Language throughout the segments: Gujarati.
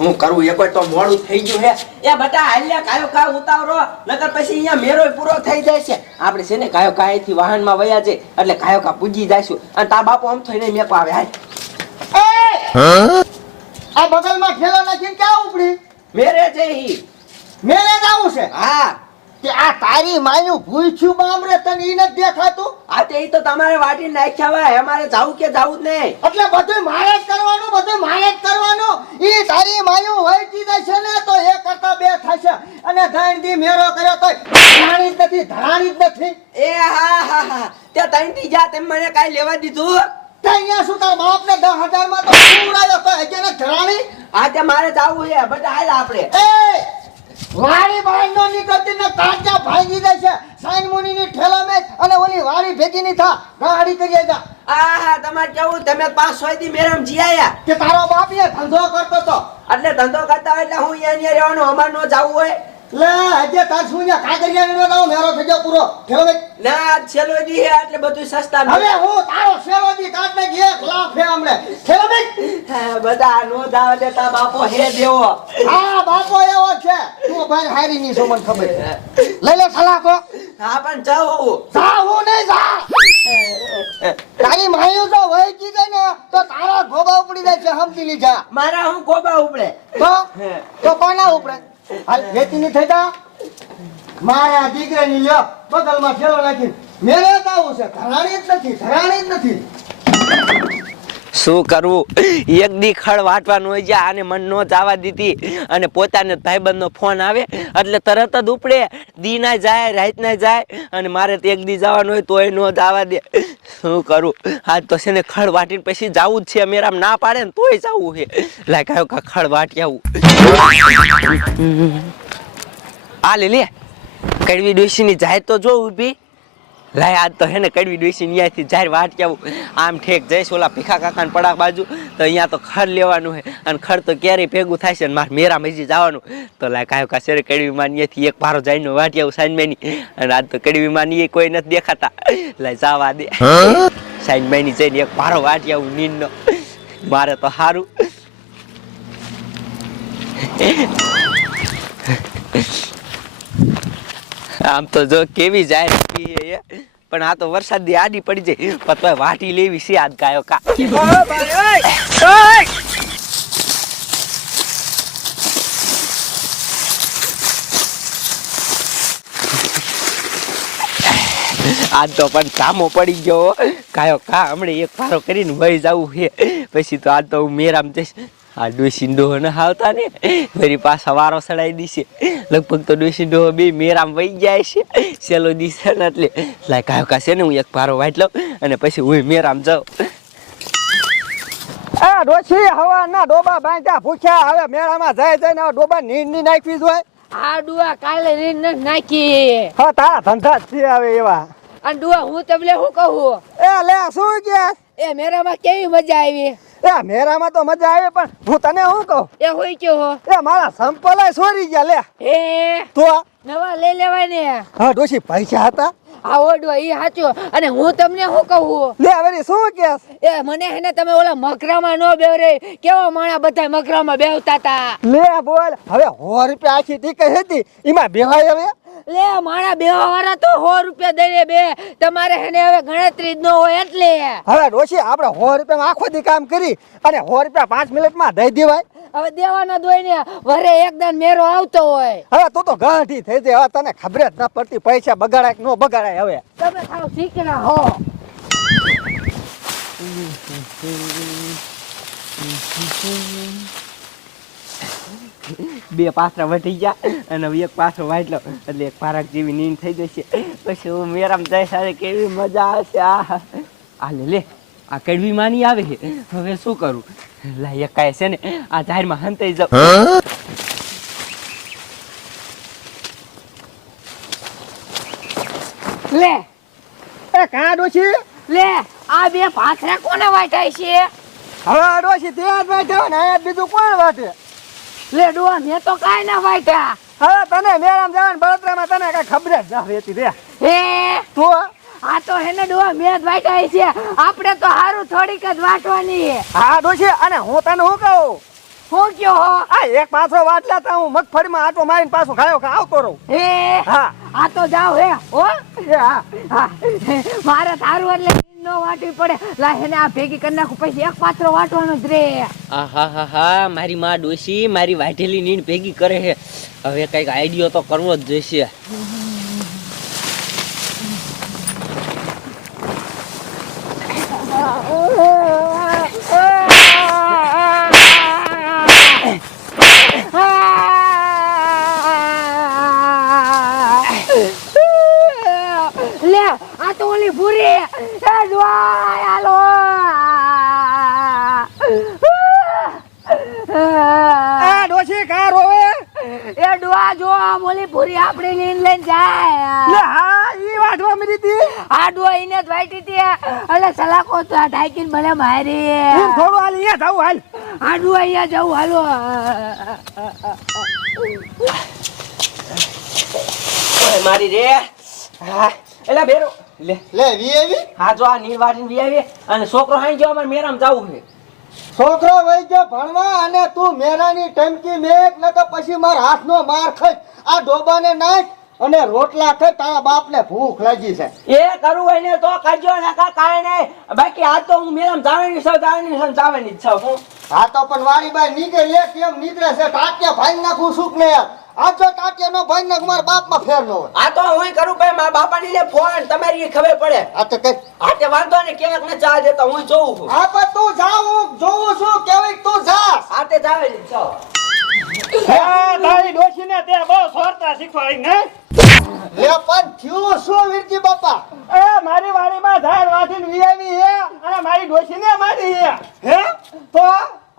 શું કરવું એ કોઈ તો મોડું થઈ ગયું હે. એ બટા હાલ્યા કાયો કા ઉતાવરો નકર પછી અહીંયા મેરો પૂરો થઈ જાય છે. આપણે છે ને કાયો કાયથી વાહનમાં વયા છે એટલે કાયો કા પૂજી જાશું અને તા બાપુ આમ થઈને મેકો આવે હાલ. આ બગલમાં ઠેલા નાખીને ક્યાં ઉપડી? મેરે છે ઈ. મેરે જાવું છે? હા. કે આ તારી માયું ભૂખ્યું બામરે તને ઈ નથી દેખાતું? આ તે તો તમારે વાટી નાખ્યા હોય અમારે જાવું કે જાવું જ નહીં. એટલે બધું મારે જ કરવાનું બધું મારે જ કરવાનું. ઈ તારી માયું વહેતી જશે ને તો એ કરતા બે થશે. અને દી મેરો કર્યો તો ધરાણી જ નથી ધરાણી જ નથી. એ હા હા હા. તે તંટી જા તેમ મને કાઈ લેવા દીધું. તે અહીંયા શું તાર બાપ ને દસ હજારમાં તો ઉડાયો તો હજી ધરાણી? આજે મારે જાવું છે. બધા હાલ આપણે એ વાડી બહાર નો નીકળતી ને કાચા ભાંગી છે. સાઈન મુની ની ઠેલા મે અને ઓલી વાળી ભેગી ની થા. ગાડી કરી જા. આહા તમારે કેવું? તમે પાસ હોય દી મેરમ જીયા કે તારો બાપ એ ધંધો કરતો તો. એટલે ધંધો કરતા હોય એટલે હું અહીંયા રહેવાનું અમાર નો જાવું હોય. લે હજે તાર શું ને કાગરિયા નો લાવ મેરો થઈ ગયો પૂરો. ઠેલો મે ના છેલો દી એટલે બધું સસ્તા હવે હું તારો છેલો દી કાટ ને ઘે લાખ હે હમણે. ઠેલો મે બધા નો જાવ દેતા બાપો હે દેવો. હા બાપો એવો છે. તું ભાઈ હારી ની છો મને ખબર લઈ લે સલાકો હા. પણ જાઉં જાઉં નહીં જા. તારી માયો તો વહી કી જાય ને તો તારા ગોબા ઉપડી જાય છે ની જા મારા હું ગોબા ઉપડે? તો? તો કોના ઉપડે? હાલ ખેતી ની થઈ જા. મારા દીકરાની લ્યો બગલમાં ફેરો નાખી મેરે જાવું છે. ધરાણી જ નથી ધરાણી જ નથી. શું કરવું? એક દી ખળ વાટવાનું હોય છે આને મન નો જવા દીધી અને પોતાને ભાઈબંધનો ફોન આવે, એટલે તરત જ ઉપડે. દી ના જાય, રાત ના જાય, અને મારે તો એક દી જવાનું હોય તોય નો જવા દે. શું કરું? આજ તો છે ને ખળ વાટીને પછી જવું જ છે. મેરામ ના પાડે ને તોય જવું છે. લાય કાયો કા ખળ વાટી આવું. આ લે લે. કડવી ડોશીની જાય તો જો ઊભી. લાય આજ તો હે ને કડવી ડોસી ન્યાયથી જાહેર વાટ કેવું? આમ ઠેક જઈશ ઓલા ભીખા કાકાને પડાક બાજુ. તો અહીંયા તો ખડ લેવાનું હે અને ખડ તો ક્યારેય ભેગું છે ને મારે મેરા મજી જવાનું. તો લાય કાયો કાશે કડવી માં ન્યાયથી એક ભારો જઈને વાટી આવું સાંજમેની અને આજ તો કડવી માં ન્યાય કોઈ નથી દેખાતા. લાય જવા દે. સાંજમેની જઈને એક ભારો વાટી આવું નીંદનો મારે તો સારું આમ તો જો કેવી જાય પણ આ તો વરસાદ આડી પડી જાય પણ વાટી લેવી છે આજ ગાયો કા. આજ તો પણ કામો પડી ગયો કાયો કા હમણે એક પારો કરીને વહી જવું છે. પછી તો આજ તો હું મેરામ જઈશ. આ ડોસી ને ન આવતા ને ફરી પાછા વારો સડાઈ દીશે. લગભગ તો ડોસી ડોહો બે મેરામ વહી જાય છે. સેલો દિશે ને એટલે લાય કાયો કાશે ને હું એક પારો વાટ લઉં અને પછી હું મેરામ જાઉં. આ ડોશી હવા ના ડોબા બાંધ્યા ભૂખ્યા. હવે મેળામાં જાય જાય ને ડોબા નીંદની નાખવી જોઈએ આ ડુઆ કાલે નીંદ ન નાખી. હા તારા ધંધા જ છે આવે એવા. અને ડુઆ હું તમને શું કહું? એ લે શું કે? એ મેરામાં કેવી મજા આવી? એ મેરામાં તો મજા આવે પણ હું તને શું કહું? એ હોય કે હો. એ મારા સંપલાય સોરી ગયા લે. એ તો નવા લઈ લેવાય ને. હા ડોશી પૈસા હતા? આ ઓડો ઈ સાચું અને હું તમને શું કહું? લે હવે શું કેસ એ મને હે ને તમે ઓલા મકરામાં નો બેવરે. કેવા માણા બધા મકરામાં બેવતા તા? લે બોલ. હવે 100 રૂપિયા આખી ટીકે હતી. એમાં બેવાય હવે? લે મારા બે વાળા તો સો રૂપિયા દઈને બે તમારે હેને હવે ગણતરી જ ન હોય એટલે હવે ડોશી આપણે સો રૂપિયામાં આખો દી કામ કરી અને સો રૂપિયા પાંચ મિનિટમાં દઈ દેવાય હવે દેવાના દોય ને વરે એકદમ મેરો આવતો હોય હવે તું તો ગાંઠી થઈ જાય હવે તને ખબર જ ના પડતી પૈસા બગાડાય કે ન બગાડાય હવે તમે થાવ શીખના હો બે પાથરા વટી ગયા અને એક પાથરો વાટ લો એટલે એક પારક જેવી નીંદ થઈ જશે. પછી હું મેરામ જાય સારે કેવી મજા આવશે. આ આ લે લે. આ કડવી માની આવે છે. હવે શું કરું? લા એકાય છે ને આ જાહેરમાં હંતાઈ જાઉં. લે. એ કાં ડોશી? લે આ બે પાથરા કોને વાટાય છે? હવે ડોશી તે જ બેઠા ને બીજું કોણ વાટે લે ડોવા તો કાઈ ના વાટ્યા હવે તને મેળામાં જવાનું બળતરામાં તને કઈ ખબર જ ના રહેતી રે. હે? તો આ તો હેને ડોવા મેં જ વાટાય છે. આપણે તો હારું થોડીક જ વાટવાની. હા ડોશી અને હું તને હું કહું? હું કયો હો? આ એક પાછો વાટલા તા હું મગફળીમાં આટો મારીને પાછો ખાયો આવતો રહું હે? હા. આ તો જાવ હે હો? હા. મારે તારું એટલે ન વાટવી પડે. લા હેને આ ભેગી કરી નાખું પછી એક પાત્ર વાટવાનો જ રે. આહા હા હા હા મારી માં ડોશી મારી વાઢેલી નીંદ ભેગી કરે છે. હવે કંઈક આઈડિયો તો કરવો જ જોઈશે લે આ તો ઓલી ભૂરી એ ડોય હાલો આ ડોશી કા રોવે એ ડોવા જો મોલી ભૂરી આપણી નીંદ લઈને લે હા ઈ વાટવા મરી હતી. આ ડોવા ઈને જ વાઈટી હતી. એટલે સલાકો તો આ ઢાંકીને ભલે મારી. હું થોડું હાલ અહીંયા જાઉં હાલ. આ ડોવા અહીંયા જવું હાલો. મારી રે. હા એલા બેરો. લે. લે વી આવી? હા જો આ નીર વાટીને આવી. અને છોકરો હાઈ ગયો અમાર મેરામ જાવું છે. છોકરો ગયો ભણવા અને તું મેરાની ટમકી મેક ન તો પછી માર હાથનો માર ખાઈ આ ડોબાને નાખ અને રોટલા ખાઈ તારા બાપને ભૂખ લાગી છે. એ કરવું હોય ને તો કરજો ને કા કાઈ નહીં બાકી આ તો હું મેરામ જાવેની છું જાવેની છું જાવેની જ છું. હા તો પણ વાળી બાઈ નીકળે લે કેમ નીકળે છે? ટાટિયા ભાઈ નાખું સુખ ને યાર આ જો ટાટિયા ભાઈ નાખ મારા બાપમાં ફેર ન હોય. આ તો હું કરું ભાઈ મારા બાપાની લે ફોન તમારી ખબર પડે. આ તો કઈ આ તે વાંધો ને ક્યાંક ને ચા દેતા હું જોઉં છું. આ પણ તું જા હું જોઉં છું કેવી તું જા આ તે જાવેલી જ છું તારી ડોશીને તે બહુ સોરતા શીખવાડી ને? લે પણ થયું શું વીરજી બાપા? એ મારી વાડીમાં ઝાડ વાંચીને વીઆવી હે અને મારી ડોશીને મારી હે. હે? તો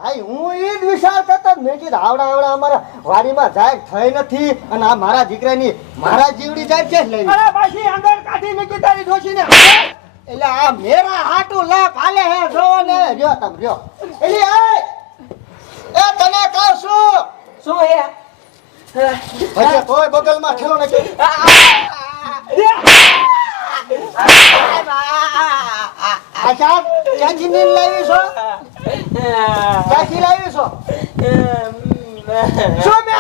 આઈ હું એ જ વિચાર કરતો મેં કીધું આવડા આવડા અમારા વાડીમાં જાય થઈ નથી અને આ મારા દીકરાની મારા જીવડી જાય છે લઈ અરે પાછી અંદર કાઢી મૂકી તારી ડોશીને એટલે આ મેરા હાટુ લાખ હાલે હે જોવો ને રહ્યો તમ રહ્યો એટલે એ એ તને કહું છું શું હે હજે કોઈ બગલમાં ઠેલો નાખ્યો અચ્છા ક્યાંથી નીલ લાવી છો ક્યાંથી લાવી છો? શું બે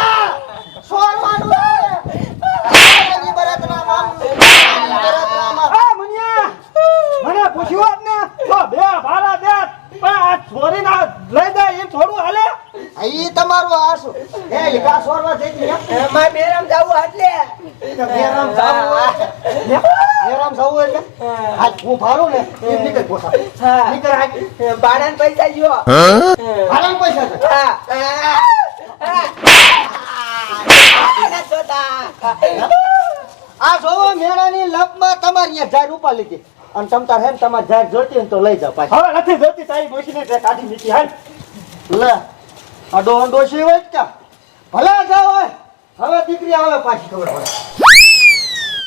સોરવાનું એની બરાતના મામ બરાતના મામ. આ મુનિયા મને પૂછ્યું હોત ને તો બે દે પણ આ છોરી ના લઈ જાય એમ થોડું હાલે? ઈ તમારું આસુ એ લીધા સોરવા થઈ ગયા મારે મેરામ જાવું એટલે જાવું જાવું હોય એટલે? આજ હું ભારું ને એ નીકળ પોસા નીકળ આજ ભાડાના પૈસા ગયો ભાડાના પૈસા છે? આ જોવો મેળાની લપમાં તમારી અહીંયા ઝાડ ઉપા લીધી. અને તમતા હે તમારે ઝાડ જોઈતી હોય ને તો લઈ જાઓ પાછી. હવે નથી જોતી તારી ડોશીને તે કાઢી નીકળી હાલ. લે આ ડોહન ડોશી હોય જ ક્યાં? ભલે જાવ હોય. હવે દીકરી આવે પાછી ખબર પડે.